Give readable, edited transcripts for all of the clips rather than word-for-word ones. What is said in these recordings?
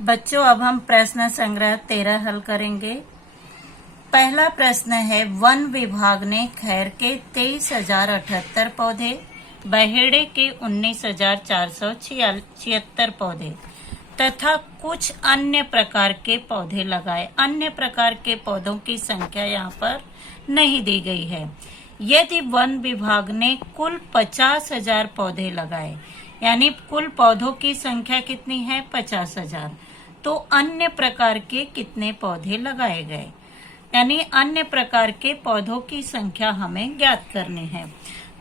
बच्चों, अब हम प्रश्न संग्रह 13 हल करेंगे। पहला प्रश्न है, वन विभाग ने खैर के 23,078 पौधे, बहेड़े के 19,476 पौधे तथा कुछ अन्य प्रकार के पौधे लगाए। अन्य प्रकार के पौधों की संख्या यहाँ पर नहीं दी गई है। यदि वन विभाग ने कुल 50,000 पौधे लगाए, यानी कुल पौधों की संख्या कितनी है? 50,000। तो अन्य प्रकार के कितने पौधे लगाए गए, यानी अन्य प्रकार के पौधों की संख्या हमें ज्ञात करनी है।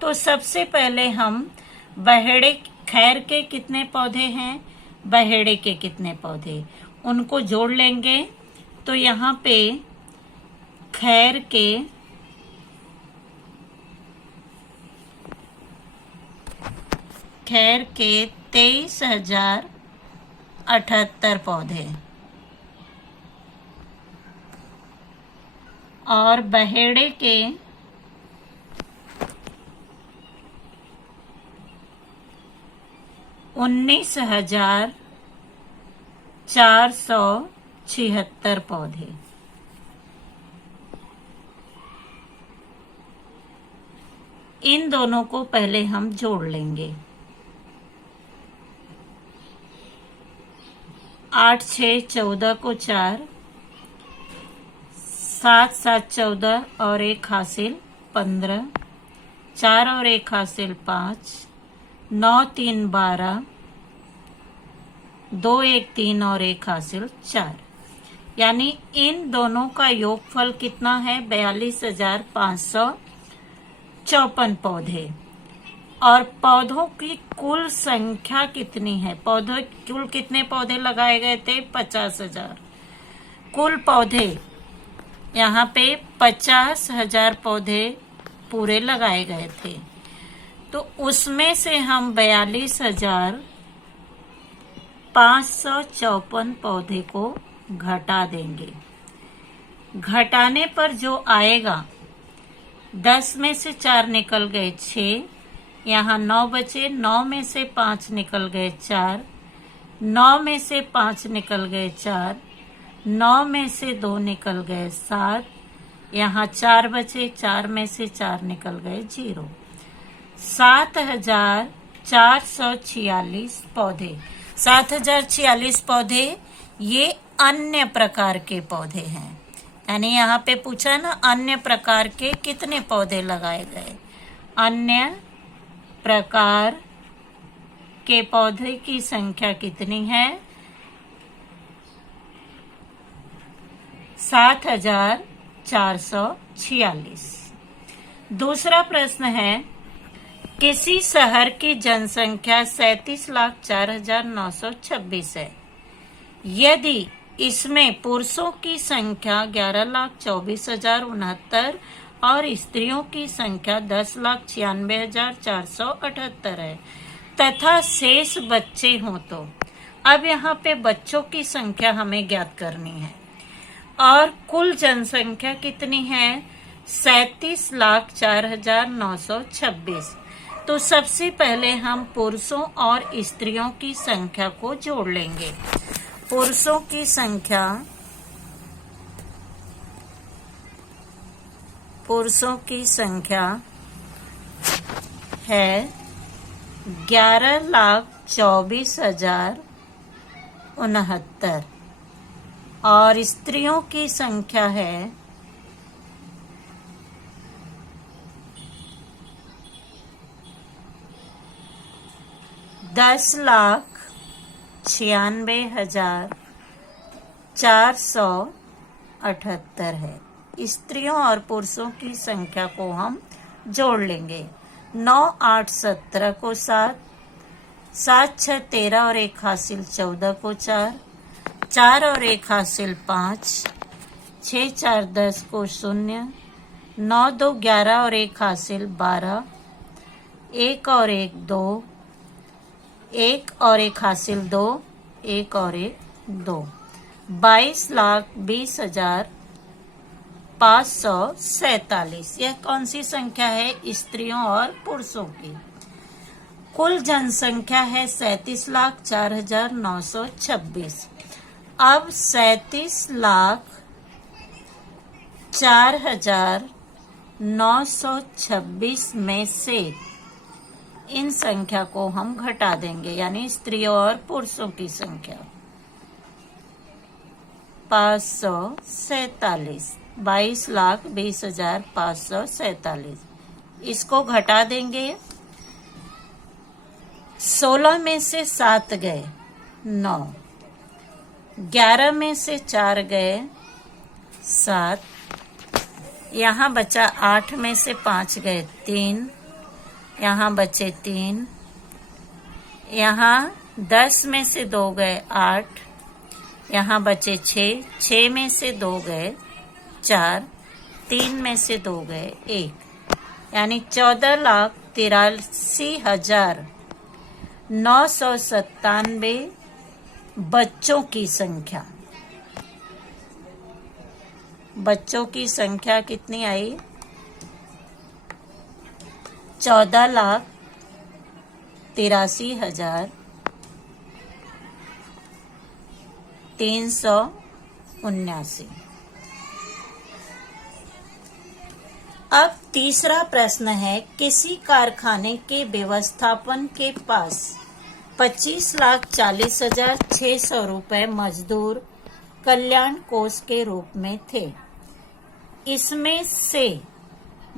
तो सबसे पहले हम बहेड़े खैर के कितने पौधे हैं, बहेड़े के कितने पौधे, उनको जोड़ लेंगे। तो यहाँ पे खैर के 23,078 पौधे और बहेड़े के 19,476 पौधे। इन दोनों को पहले हम जोड़ लेंगे। 8 6 14 को 4, 7 7 14 और 1 हासिल 15, 4 और 1 हासिल 5, 9 3 12, 2 1 3 और 1 हासिल 4। यानी इन दोनों का योगफल कितना है? 42,554 पौधे। और पौधों की कुल संख्या कितनी है? पौधों कुल कितने पौधे लगाए गए थे? 50,000। कुल पौधे यहाँ पे 50,000 पौधे पूरे लगाए गए थे। तो उसमें से हम 42,554 पौधे को घटा देंगे। घटाने पर जो आएगा, 10 में से 4 निकल गए 6, यहाँ 9 बचे, 9 में से 5 निकल गए 4, 9 में से 5 निकल गए 4, 9 में से 2 निकल गए 7, यहाँ 4 बचे, 4 में से 4 निकल गए 0। 7,446 पौधे। 7,046 पौधे ये अन्य प्रकार के पौधे हैं। यानी यहाँ पे पूछा ना, अन्य प्रकार के कितने पौधे लगाए गए। अन्य प्रकार के पौधे की संख्या कितनी है? 7,446। दूसरा प्रश्न है, किसी शहर की जनसंख्या 37,04,926 है। यदि इसमें पुरुषों की संख्या 11,24,069 और स्त्रियों की संख्या 10,96,478 है तथा शेष बच्चे हों, तो अब यहाँ पे बच्चों की संख्या हमें ज्ञात करनी है। और कुल जनसंख्या कितनी है? 37,04,926। तो सबसे पहले हम पुरुषों और स्त्रियों की संख्या को जोड़ लेंगे। पुरुषों की संख्या है 11,24,069 और स्त्रियों की संख्या है 10,96,478 है। स्त्रियों और पुरुषों की संख्या को हम जोड़ लेंगे। 9 8 17 को 7, 7 6 13 और 1 हासिल 14 को 4, 4 और 1 हासिल 5, 6 4 10 को 0, 9 2 11 और 1 हासिल 12, 1 और 1 2, 1 और 1 हासिल 2, 1 और 1 2। 22,20,547। यह कौन सी संख्या है? स्त्रियों और पुरुषों की। कुल जनसंख्या है 37,04,926 अब 37,04,926 में से इन संख्या को हम घटा देंगे, यानी स्त्रियों और पुरुषों की संख्या। 547, 22,20,547, इसको घटा देंगे। 16 में से 7 गए 9, 11 में से 4 गए 7, यहाँ बचा 8 में से 5 गए 3, यहाँ बचे 3, यहाँ 10 में से 2 गए 8, यहाँ बचे 6, 6 में से 2 गए 4, 3 में से 2 गए 1, यानी 14,83,997 बच्चों की संख्या। बच्चों की संख्या कितनी आई? 14,83,379। अब तीसरा प्रश्न है, किसी कारखाने के व्यवस्थापन के पास 25,40,600 रुपए मजदूर कल्याण कोष के रूप में थे। इसमें से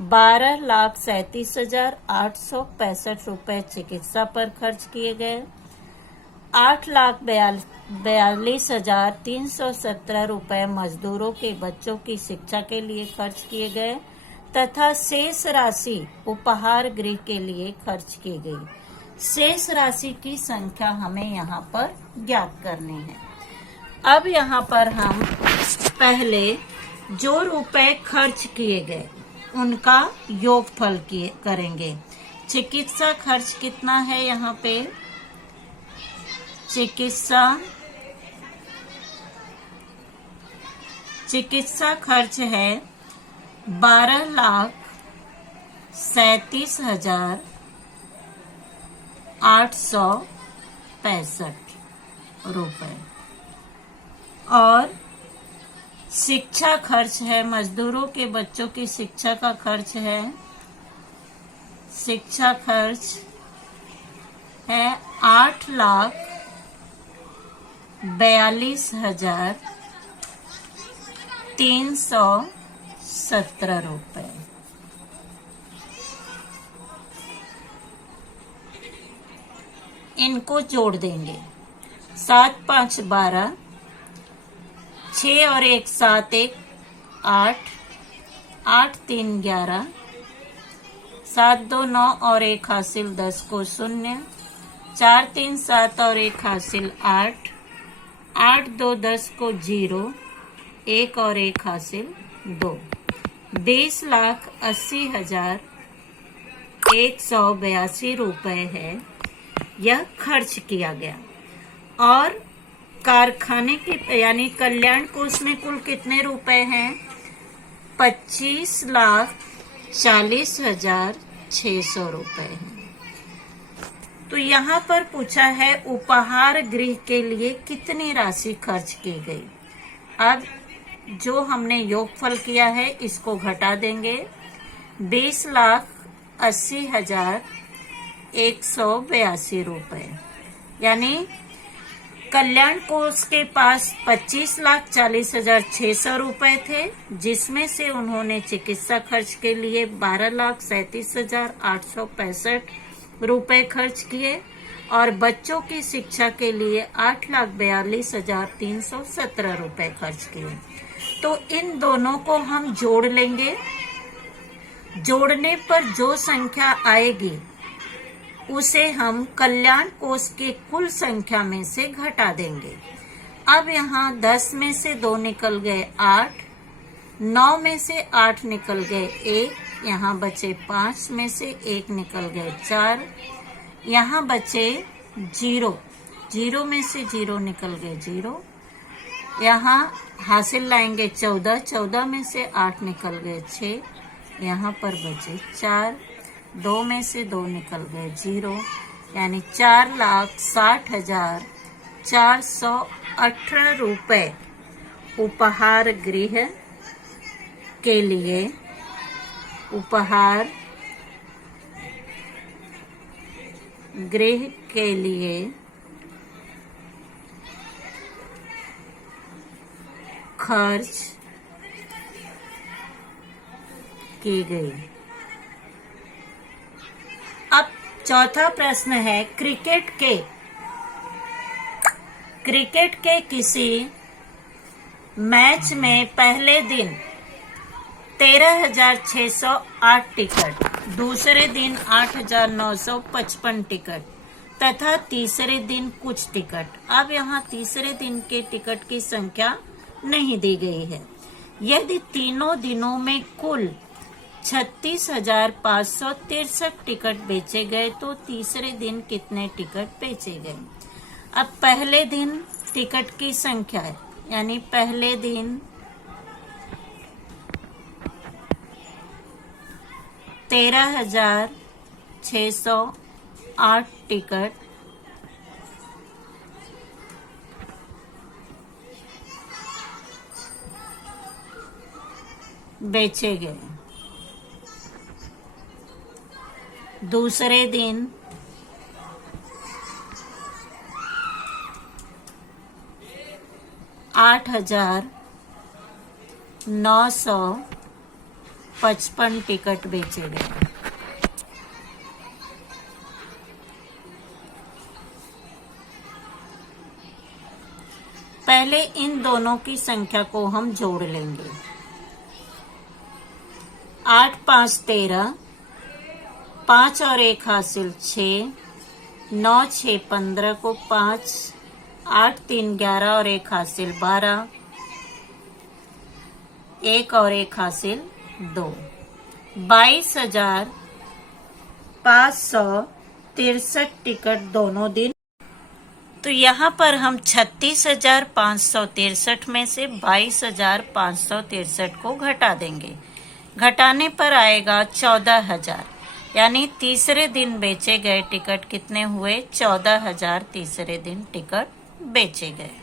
12,37,865 रुपए चिकित्सा पर खर्च किए गए, 8,42,317 रुपए मजदूरों के बच्चों की शिक्षा के लिए खर्च किए गए तथा शेष राशि उपहार गृह के लिए खर्च की गई। शेष राशि की संख्या हमें यहाँ पर ज्ञात करनी है। अब यहाँ पर हम पहले जो रुपए खर्च किए गए उनका योगफल करेंगे। चिकित्सा खर्च कितना है? यहाँ पे चिकित्सा खर्च है 12,37,865 रुपए। और शिक्षा खर्च है, मजदूरों के बच्चों की शिक्षा का खर्च है, शिक्षा खर्च है 8,42,317 रुपए। इनको जोड़ देंगे। 7 5 12, 6 और 1 7 1 8, 8 3 11, 7 2 9 और 1 हासिल 10 को 0, 4 3 7 और 1 हासिल 8, 8 2 10 को 0, 1 और 1 हासिल 2। 20,80,182 रुपए है, यह खर्च किया गया। और कारखाने के यानी कल्याण कोष में कुल कितने रुपए हैं? 25,40,600 रुपए हैं। तो यहाँ पर पूछा है उपहार गृह के लिए कितनी राशि खर्च की गई। अब जो हमने योगफल किया है इसको घटा देंगे। 20,80,182 रुपए, यानी कल्याण कोष के पास 25,40,600 रुपए थे, जिसमें से उन्होंने चिकित्सा खर्च के लिए 12,37,865 रुपए खर्च किए और बच्चों की शिक्षा के लिए 8,42,317 रुपए खर्च किए। तो इन दोनों को हम जोड़ लेंगे। जोड़ने पर जो संख्या आएगी उसे हम कल्याण कोष के कुल संख्या में से घटा देंगे। अब यहाँ 10 में से 2 निकल गए 8, 9 में से 8 निकल गए 1, यहाँ बचे 5 में से 1 निकल गए 4, यहाँ बचे 0, 0 में से 0 निकल गए 0, यहाँ हासिल लाएंगे 14, 14 में से 8 निकल गए 6, यहाँ पर बचे 4, 2 में से 2 निकल गए 0, यानी 4,60,000 418 रुपए उपहार गृह के लिए खर्च की गई। अब चौथा प्रश्न है, क्रिकेट के किसी मैच में पहले दिन 13,608 टिकट, दूसरे दिन 8,955 टिकट तथा तीसरे दिन कुछ टिकट। अब यहाँ तीसरे दिन के टिकट की संख्या नहीं दी गई है। यदि तीनों दिनों में कुल 36,563 टिकट बेचे गए तो तीसरे दिन कितने टिकट बेचे गए। अब पहले दिन टिकट की संख्या है, यानी पहले दिन 13,608 टिकट बेचे गए। दूसरे दिन 8,955 टिकट बेचे गए। पहले इन दोनों की संख्या को हम जोड़ लेंगे। 8 5 13, 5 और 1 हासिल 6, 9 6 15 को 5, 8 3 11 और 1 हासिल 12, 1 और 1 हासिल 2, 22,563 टिकट दोनों दिन। तो यहाँ पर हम 36,563 में से 22,563 को घटा देंगे। घटाने पर आएगा 14,000, यानी तीसरे दिन बेचे गए टिकट कितने हुए? 14,000 तीसरे दिन टिकट बेचे गए।